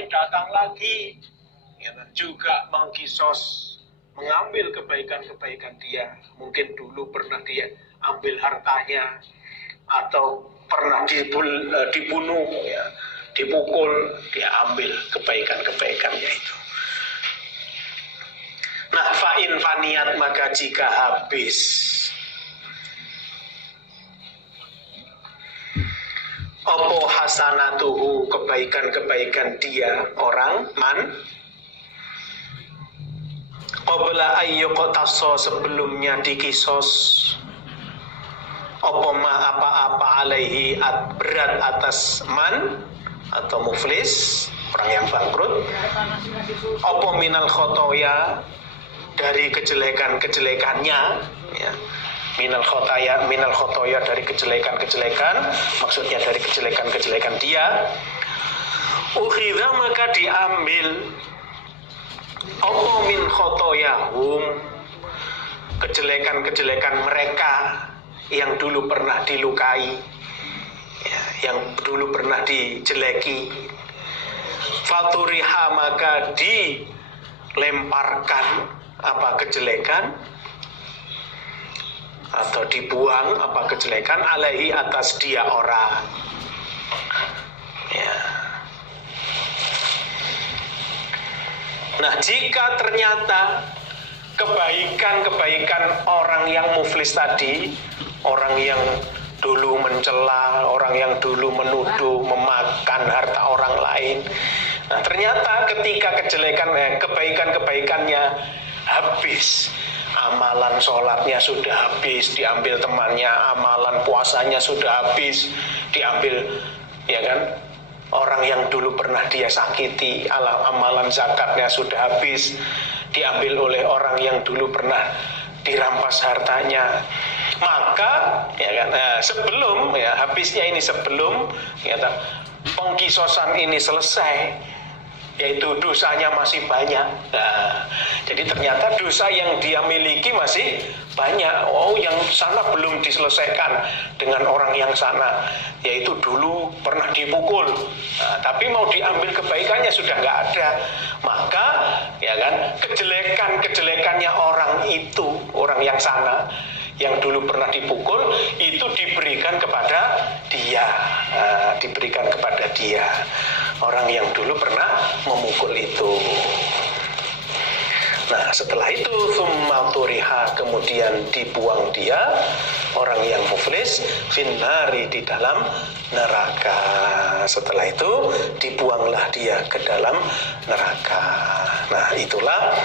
lain datang lagi, ya, juga mengkisos, mengambil kebaikan-kebaikan dia. Mungkin dulu pernah dia ambil hartanya, atau pernah dibunuh, ya, dipukul, dia ambil kebaikan-kebaikannya itu. Nah, fa'in faniat, maka jika habis opo hasanatuhu, kebaikan-kebaikan dia, orang man, qabla ayyuqtaso, sebelumnya dikisos, opo ma apa-apa alaihi, berat atas man atau muflis, orang yang bangkrut, opo minal khotoya, dari kejelekan-kejelekannya, ya. Minal khotoya dari kejelekan-kejelekan, maksudnya dari kejelekan-kejelekan dia. Ukhidha, maka diambil opo min khotoyahum, kejelekan-kejelekan mereka yang dulu pernah dilukai, ya, yang dulu pernah dijeleki. Faturiha, maka dilemparkan apa kejelekan, atau dibuang apa kejelekan, alaihi, atas dia orang, ya. Nah, jika ternyata kebaikan-kebaikan orang yang muflis tadi, orang yang dulu mencela, orang yang dulu menuduh, memakan harta orang lain, nah ternyata ketika kebaikan-kebaikannya habis, amalan sholatnya sudah habis, diambil temannya, amalan puasanya sudah habis, diambil, ya kan, orang yang dulu pernah dia sakiti, amalan zakatnya sudah habis, diambil oleh orang yang dulu pernah dirampas hartanya. Maka, ya kan, sebelum, ya, habisnya ini sebelum, ya, pengkisosan ini selesai, yaitu dosanya masih banyak. Nah, jadi ternyata dosa yang dia miliki masih banyak. Oh, yang sana belum diselesaikan dengan orang yang sana, yaitu dulu pernah dipukul. Nah, tapi mau diambil kebaikannya sudah nggak ada. Maka, ya kan, kejelekannya orang itu, orang yang sana, yang dulu pernah dipukul, itu diberikan kepada dia, diberikan kepada dia, orang yang dulu pernah memukul itu. Nah, setelah itu tsumma turiha, kemudian dibuang dia, orang yang muflis, finnari, di dalam neraka. Setelah itu dibuanglah dia ke dalam neraka. Nah, itulah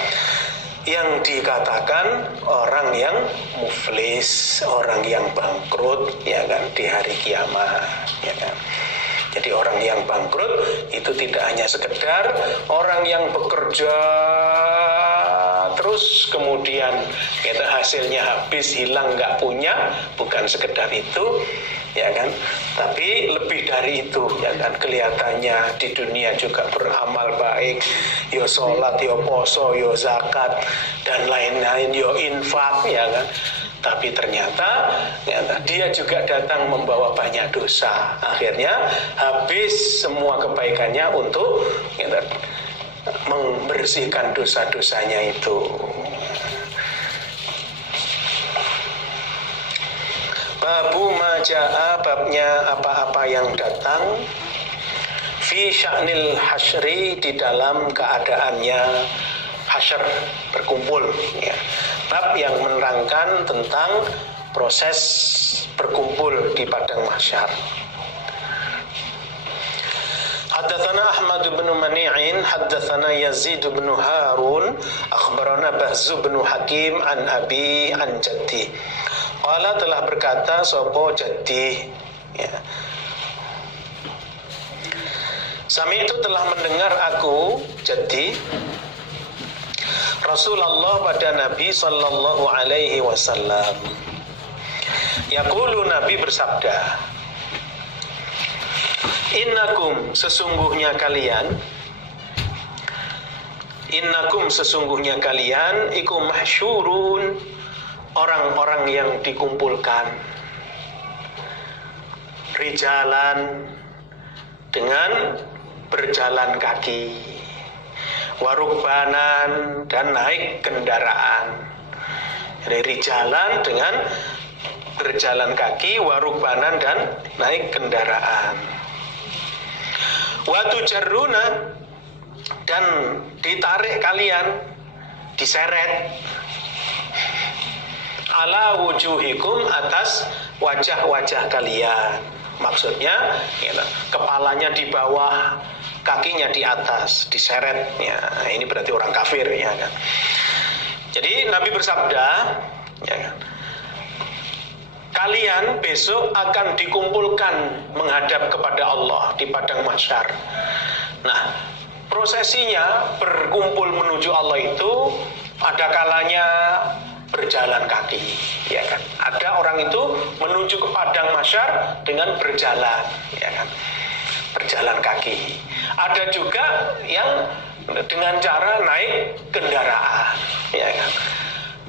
yang dikatakan orang yang muflis, orang yang bangkrut, ya kan, di hari kiamat, ya kan. Jadi orang yang bangkrut itu tidak hanya sekedar orang yang bekerja terus kemudian kita hasilnya habis, hilang, nggak punya, bukan sekedar itu, ya kan, tapi lebih dari itu, ya kan, kelihatannya di dunia juga beramal baik, yo sholat, yo poso, yo zakat, dan lain-lain, yo infak, ya kan, tapi ternyata, ya, dia juga datang membawa banyak dosa, akhirnya habis semua kebaikannya untuk, ya, membersihkan dosa-dosanya itu. Babu maja'a, babnya apa-apa yang datang, fi sya'nil hasyri, di dalam keadaannya hasyr, berkumpul, ya. Bab yang menerangkan tentang proses berkumpul di padang mahsyar. Haddatsana Ahmad bin Mani'in, haddatsana Yazid bin Harun, akhbarana Bahz bin Hakim an abi an jaddi. Qala, telah berkata sapa jaddi, ya. Sami itu telah mendengar aku, jaddi, Rasulullah pada Nabi sallallahu alaihi wasallam. Yaqulu, Nabi bersabda, Innakum, sesungguhnya kalian iku mahsyurun, orang-orang yang dikumpulkan, rijalan, dengan berjalan kaki, warukbanan dan naik kendaraan. Jadi jalan dengan berjalan kaki, warukbanan dan naik kendaraan. Watu jaruna, dan ditarik kalian, diseret, ala wujuhikum, atas wajah-wajah kalian. Maksudnya kepalanya di bawah, kakinya di atas, diseret ya. Ini berarti orang kafir ya kan. Jadi Nabi bersabda ya kan, kalian besok akan dikumpulkan menghadap kepada Allah di padang mahsyar. Nah, prosesinya berkumpul menuju Allah itu ada kalanya berjalan kaki, ya kan. Ada orang itu menuju ke padang mahsyar dengan berjalan, ya kan. Berjalan kaki. Ada juga yang dengan cara naik kendaraan, ya kan.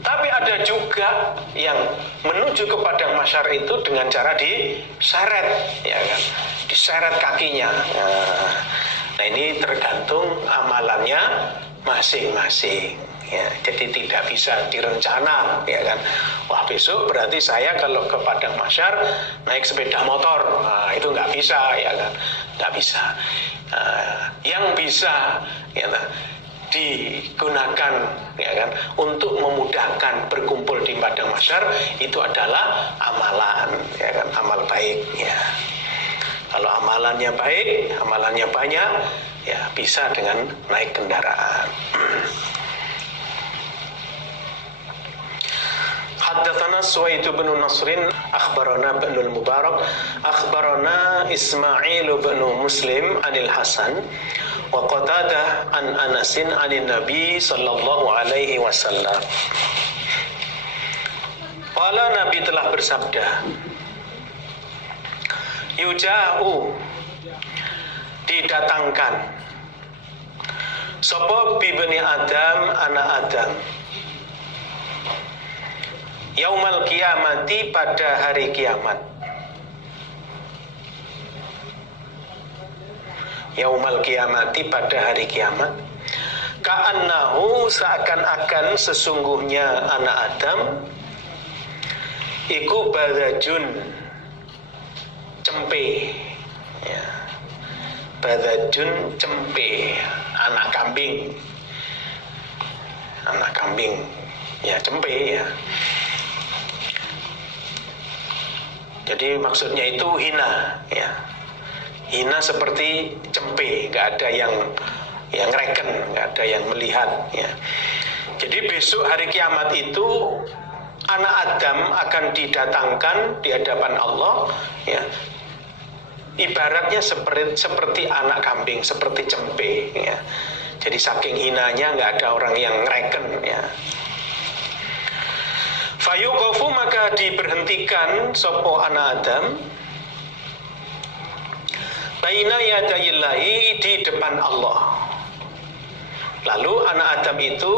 Tapi ada juga yang menuju ke padang mahsyar itu dengan cara diseret, ya kan. Diseret kakinya. Nah, ini tergantung amalannya masing-masing. Ya, jadi tidak bisa direncana, ya kan. Wah, besok berarti saya kalau ke padang mahsyar naik sepeda motor. Nah, itu nggak bisa, ya kan. Nggak bisa. Yang bisa, ya, digunakan, ya kan, untuk memudahkan berkumpul di padang mahsyar itu adalah amalan, ya kan, amal baik, ya. Kalau amalannya baik, amalannya banyak, ya bisa dengan naik kendaraan. Haddatsana Suwaid bin Nasrin akhbarana Ibnu Mubarak akhbarana Ismail bin Muslim anil Hasan wa Qatadah an Anasin anin Nabi sallallahu alaihi wasallam. Qala, Nabi telah bersabda, yuja'u, didatangkan, sapa bibni Adam, anak Adam, yaumal kiamati, pada hari kiamat. Yaumal kiamati, pada hari kiamat. Ka'annahu, seakan-akan sesungguhnya anak Adam iku badajun, cempe, ya. Badajun, cempe, anak kambing, ya, cempe, ya. Jadi maksudnya itu hina, ya. Hina seperti cempe, nggak ada yang reken, nggak ada yang melihat, ya. Jadi besok hari kiamat itu anak Adam akan didatangkan di hadapan Allah, ya. Ibaratnya seperti anak kambing, seperti cempe, ya. Jadi saking hinanya nggak ada orang yang ngereken, ya. Fayuqafu, maka diberhentikan sopo anak Adam baina yadayillahi, di depan Allah. Lalu anak Adam itu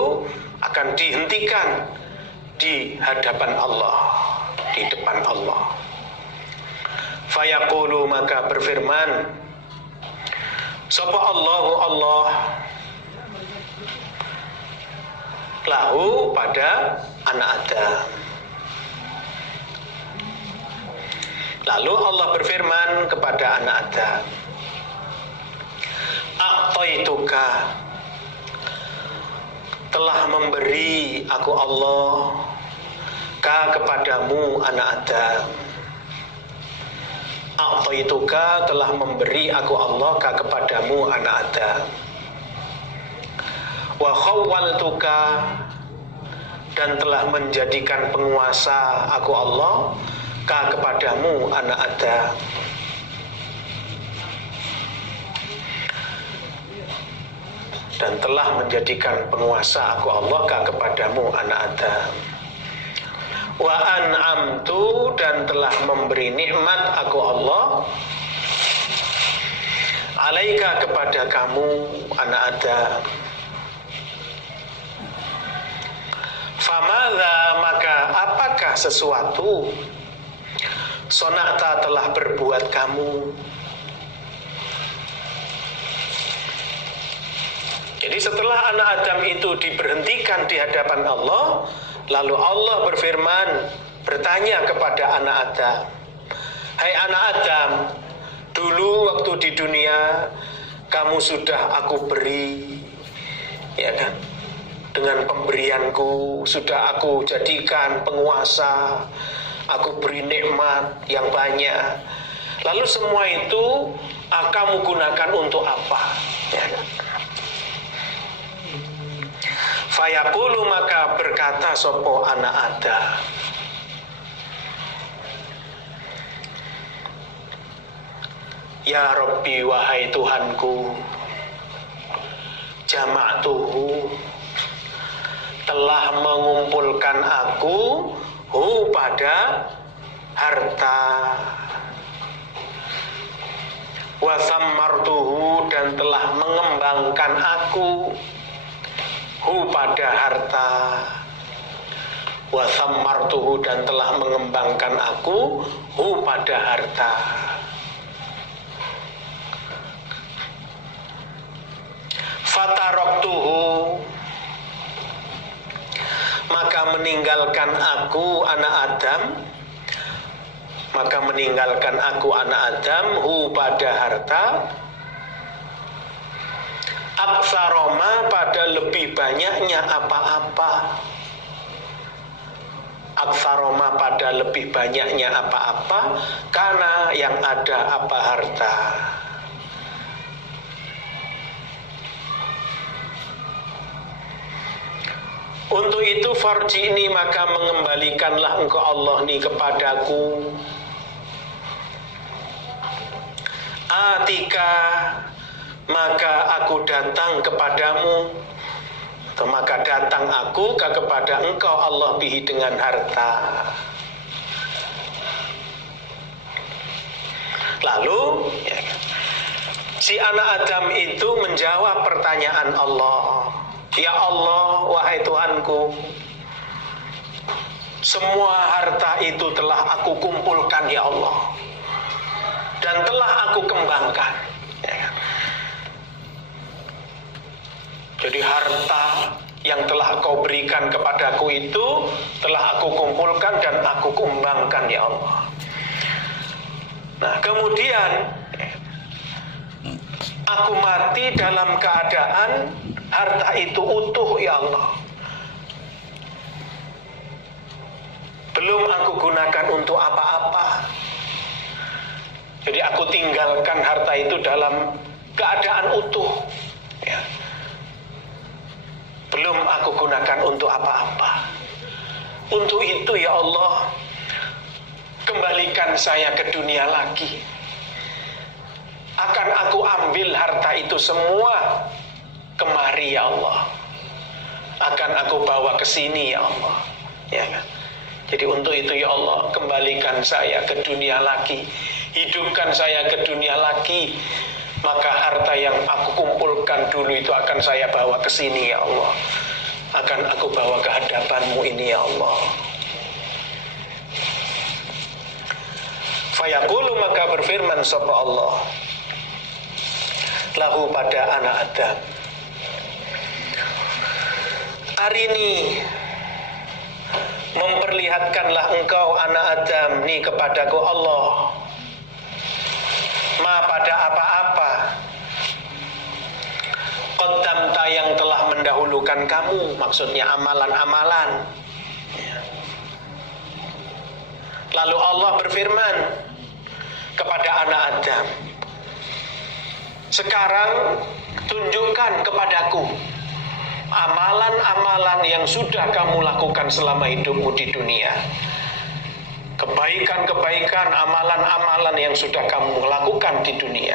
akan dihentikan di hadapan Allah, di depan Allah. Fayaqulu, maka berfirman sapa Allahu, Allah, lahu, pada anak Adam. Lalu Allah berfirman kepada anak Adam, a'taituka, telah memberi aku Allah ka, kepadamu anak Adam. A'taituka, telah memberi aku Allah ka, kepadamu anak Adam. Wa khawwaltuka, dan telah menjadikan penguasa aku Allah ka, kepadamu anak Adam. Dan telah menjadikan penguasa aku Allah ka, kepadamu anak Adam. Wa an'amtu, dan telah memberi nikmat aku Allah alaika, kepada kamu anak Adam. Famadza, maka apakah sesuatu sonakta, telah berbuat kamu. Jadi setelah anak Adam itu diberhentikan di hadapan Allah, lalu Allah berfirman, bertanya kepada anak Adam, hai anak Adam, dulu waktu di dunia kamu sudah aku beri, ya kan, dengan pemberianku sudah aku jadikan penguasa, aku beri nikmat yang banyak. Lalu semua itu kamu gunakan untuk apa? Ya kan? Fayaqulu, maka berkata sopo anak Adam, ya Rabbi, wahai Tuhanku, jama'tuhu, telah mengumpulkan aku pada harta, wa sammartuhu, dan telah mengembangkan aku pada harta, wa sammartuhu, dan telah mengembangkan aku pada harta. Fataroktuhu, maka meninggalkan aku anak Adam, maka meninggalkan aku anak Adam pada harta, aksaroma, pada lebih banyaknya apa-apa, aksaroma, pada lebih banyaknya apa-apa, karena yang ada apa harta. Untuk itu farji'ni, maka mengembalikanlah engkau Allah ni kepadaku, atika, maka aku datang kepadamu, atau maka datang aku kepada engkau Allah bihi, dengan harta. Lalu si anak Adam itu menjawab pertanyaan Allah, ya Allah, wahai Tuhanku, semua harta itu telah aku kumpulkan ya Allah, dan telah aku kembangkan. Jadi harta yang telah kau berikan kepadaku itu telah aku kumpulkan dan aku kembangkan ya Allah. Nah, kemudian aku mati dalam keadaan harta itu utuh ya Allah, belum aku gunakan untuk apa-apa. Jadi aku tinggalkan harta itu dalam keadaan utuh ya. Belum aku gunakan untuk apa-apa. Untuk itu ya Allah, kembalikan saya ke dunia lagi. Akan aku ambil harta itu semua kemari ya Allah. Akan aku bawa ke sini ya Allah. Ya kan? Jadi untuk itu ya Allah, kembalikan saya ke dunia lagi. Hidupkan saya ke dunia lagi. Maka harta yang aku kumpulkan dulu itu akan saya bawa ke sini ya Allah. Akan aku bawa ke hadapanmu ini ya Allah. Fayaqulu, maka berfirman sapa Allah lahu pada anak Adam, arini, memperlihatkanlah engkau anak Adam ni kepadaku Allah, ma pada apa-apa, qaddamta, yang telah mendahulukan kamu, maksudnya amalan-amalan. Lalu Allah berfirman kepada anak Adam, sekarang tunjukkan kepadaku amalan-amalan yang sudah kamu lakukan selama hidupmu di dunia. Kebaikan-kebaikan, amalan-amalan yang sudah kamu lakukan di dunia.